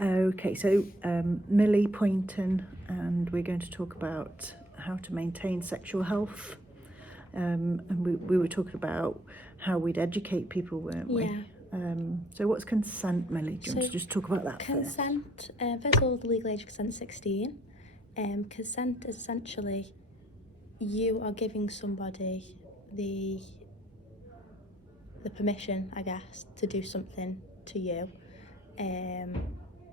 Okay, so Millie Poynton, and we're going to talk about how to maintain sexual health. And we were talking about how we'd educate people, weren't we? Yeah. So what's consent, Millie? Do you want to So just talk about that first? Consent, first of all, the legal age of consent is 16. Consent is essentially you are giving somebody the permission, I guess, to do something to you.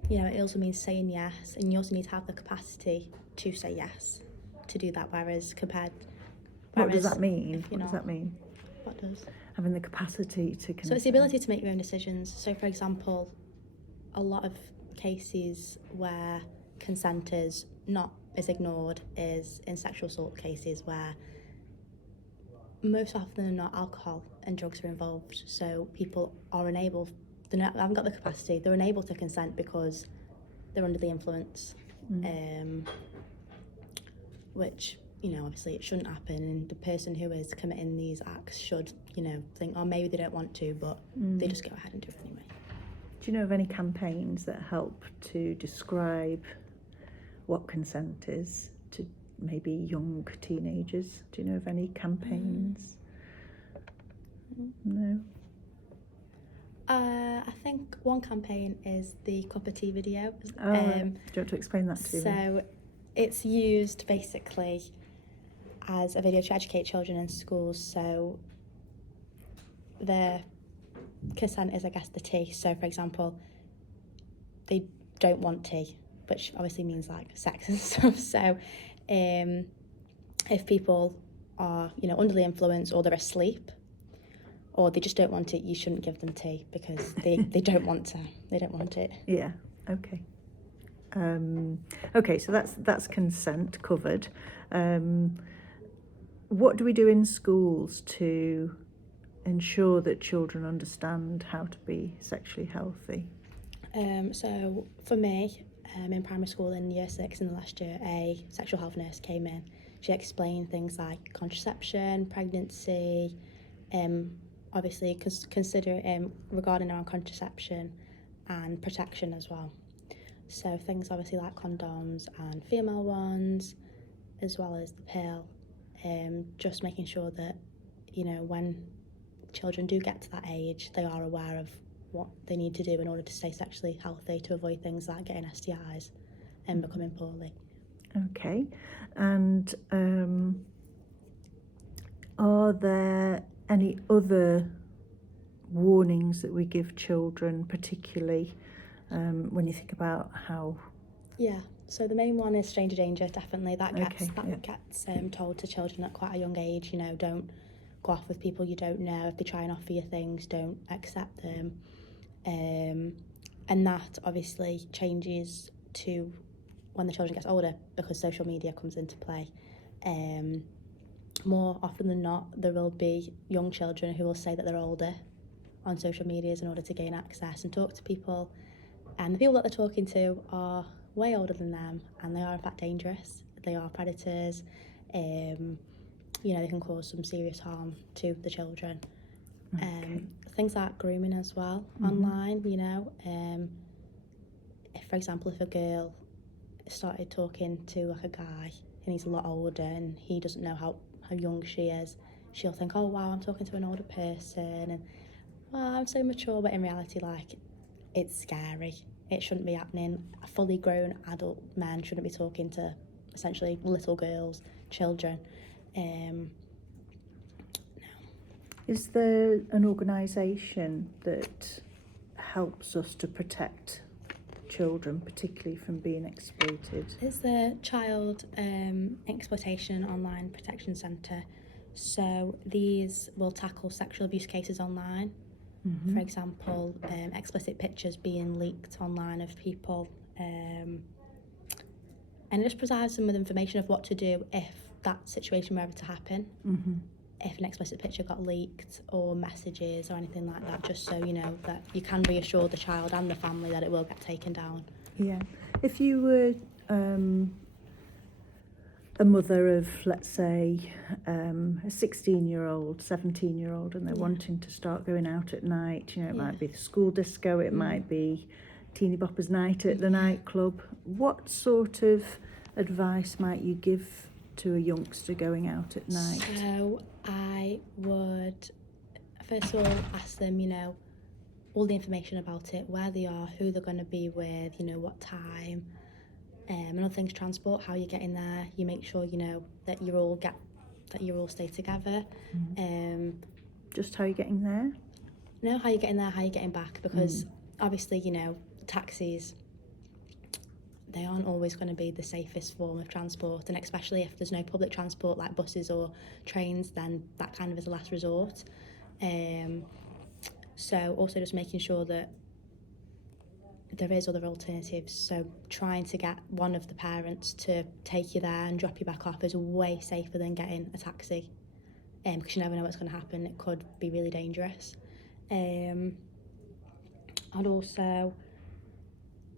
It also means saying yes, and you also need to have the capacity to say yes to do that. What does that mean? If you're What does not, that mean? what does? Having the capacity to consent. So it's the ability to make your own decisions. So, for example, a lot of cases where consent is ignored is in sexual assault cases where most often than not alcohol and drugs are involved. So people are haven't got the capacity, they're unable to consent because they're under the influence, which, obviously it shouldn't happen, and the person who is committing these acts should, think, oh, maybe they don't want to, but they just go ahead and do it anyway. Do you know of any campaigns that help to describe what consent is to maybe young teenagers? Do you know of any campaigns? No? I think one campaign is the Cup of Tea video. Do you want to explain that to me? So it's used basically as a video to educate children in schools. So the consent is, I guess, the tea. So, for example, they don't want tea, which obviously means like sex and stuff. So if people are, under the influence, or they're asleep, or they just don't want it, you shouldn't give them tea because they don't want it. Yeah, okay. Okay, so that's consent covered. What do we do in schools to ensure that children understand how to be sexually healthy? So for me, in primary school in year 6 in the last year, a sexual health nurse came in. She explained things like contraception, pregnancy, obviously consider regarding around contraception and protection as well. So things obviously like condoms and female ones, as well as the pill. Just making sure that, when children do get to that age, they are aware of what they need to do in order to stay sexually healthy, to avoid things like getting STIs and becoming poorly. Okay, and are there any other warnings that we give children, particularly when you think about how? Yeah, so the main one is stranger danger, definitely. That gets Okay, told to children at quite a young age. Don't go off with people you don't know. If they try and offer you things, don't accept them. And that obviously changes to when the children gets older, because social media comes into play. More often than not, there will be young children who will say that they're older on social medias in order to gain access and talk to people. And the people that they're talking to are way older than them, and they are in fact dangerous. They are predators. They can cause some serious harm to the children. Okay. Things like grooming as well, online, if, for example, if a girl started talking to like a guy and he's a lot older and he doesn't know how young she is, she'll think, oh wow, I'm talking to an older person, and wow, I'm so mature. But in reality, like, it's scary. It shouldn't be happening. Fully grown adult men shouldn't be talking to essentially little girls, children. No. Is there an organisation that helps us to protect children, particularly from being exploited? There's the Child Exploitation Online Protection Centre. So these will tackle sexual abuse cases online. For example, explicit pictures being leaked online of people. And it just provides them with information of what to do if that situation were ever to happen. If an explicit picture got leaked, or messages or anything like that, just so you know that you can reassure the child and the family that it will get taken down. Yeah. If you were a mother of, let's say, a 16-year-old, 17-year-old, and they're wanting to start going out at night, it might be the school disco, it might be teeny boppers night at the nightclub. What sort of advice might you give to a youngster going out at night? So I would first of all ask them, you know, all the information about it, where they are, who they're going to be with, you know, what time, another thing's transport, how you get in there. You make sure, you know, that you all stay together. Just how you're getting there? Know how you're getting there, how you're getting back, because obviously, you know, taxis, they aren't always going to be the safest form of transport, and especially if there's no public transport like buses or trains, then that kind of is a last resort. So also just making sure that there is other alternatives, so trying to get one of the parents to take you there and drop you back off is way safer than getting a taxi, because you never know what's going to happen. It could be really dangerous. I'd also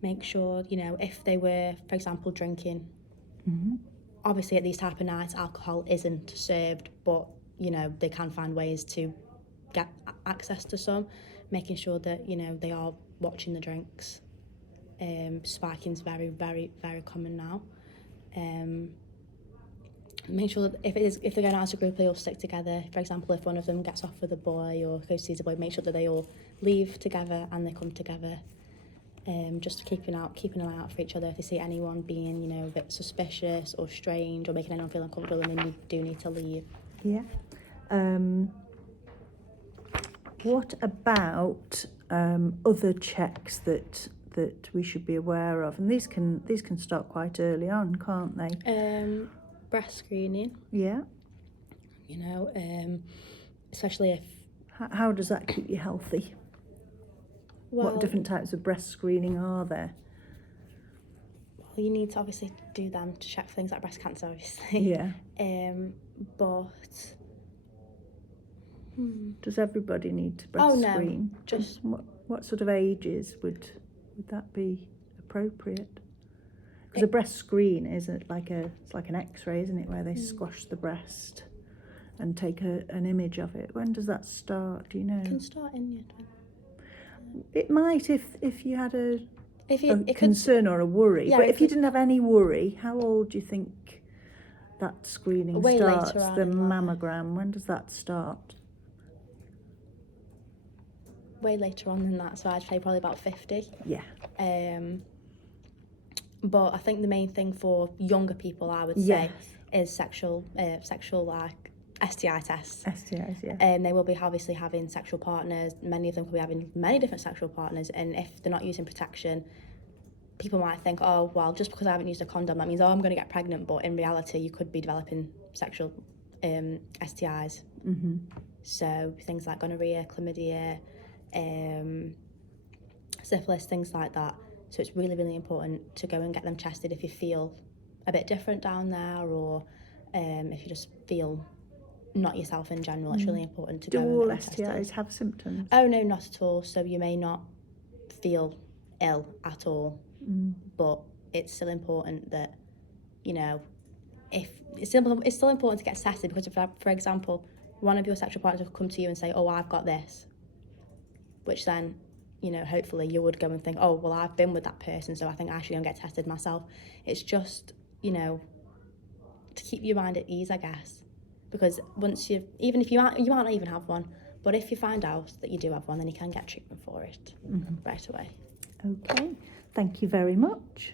make sure, you know, if they were, for example, drinking, obviously at these type of nights alcohol isn't served, but you know, they can find ways to get access to some, making sure that, you know, they are watching the drinks. Spiking's very, very, very common now. Make sure that if they're going out as a group, they all stick together. For example, if one of them gets off with a boy or goes to see a boy, make sure that they all leave together and they come together. Just keeping an eye out for each other. If they see anyone being, you know, a bit suspicious or strange or making anyone feel uncomfortable, then you do need to leave. Yeah. What about other checks that we should be aware of? And these can start quite early on, can't they? Breast screening. Yeah. You know, especially if. How does that keep you healthy? Well, what different types of breast screening are there? Well, you need to obviously do them to check for things like breast cancer, obviously. Yeah. But. Does everybody need to breast screen? Just what sort of ages would that be appropriate? Because a breast screen is like an X-ray, isn't it, where they squash the breast and take an image of it. When does that start? Do you know? It can start in your 20s. It might if you had a it concern or a worry. Yeah, but if you didn't have any worry, how old do you think that screening way starts? later on The in life. mammogram. When does that start? Way later on than that, so I'd say probably about 50. Yeah. But I think the main thing for younger people, I would say, is sexual like STI tests. STIs, yeah. They will be obviously having sexual partners. Many of them could be having many different sexual partners, and if they're not using protection, people might think, oh, well, just because I haven't used a condom, that means, oh, I'm going to get pregnant. But in reality, you could be developing sexual STIs. So things like gonorrhea, chlamydia, syphilis, things like that. So it's really, really important to go and get them tested if you feel a bit different down there, or if you just feel not yourself in general. It's really important to go and get them tested. Do all STIs have symptoms? Oh no, not at all. So you may not feel ill at all, but it's still important that, you know, if it's still important to get tested, because if, for example, one of your sexual partners will come to you and say, oh, I've got this, which then, you know, hopefully you would go and think, oh, well, I've been with that person, so I think I should go and get tested myself. It's just, you know, to keep your mind at ease, I guess. Because once even if you might not even have one, but if you find out that you do have one, then you can get treatment for it right away. Okay, thank you very much.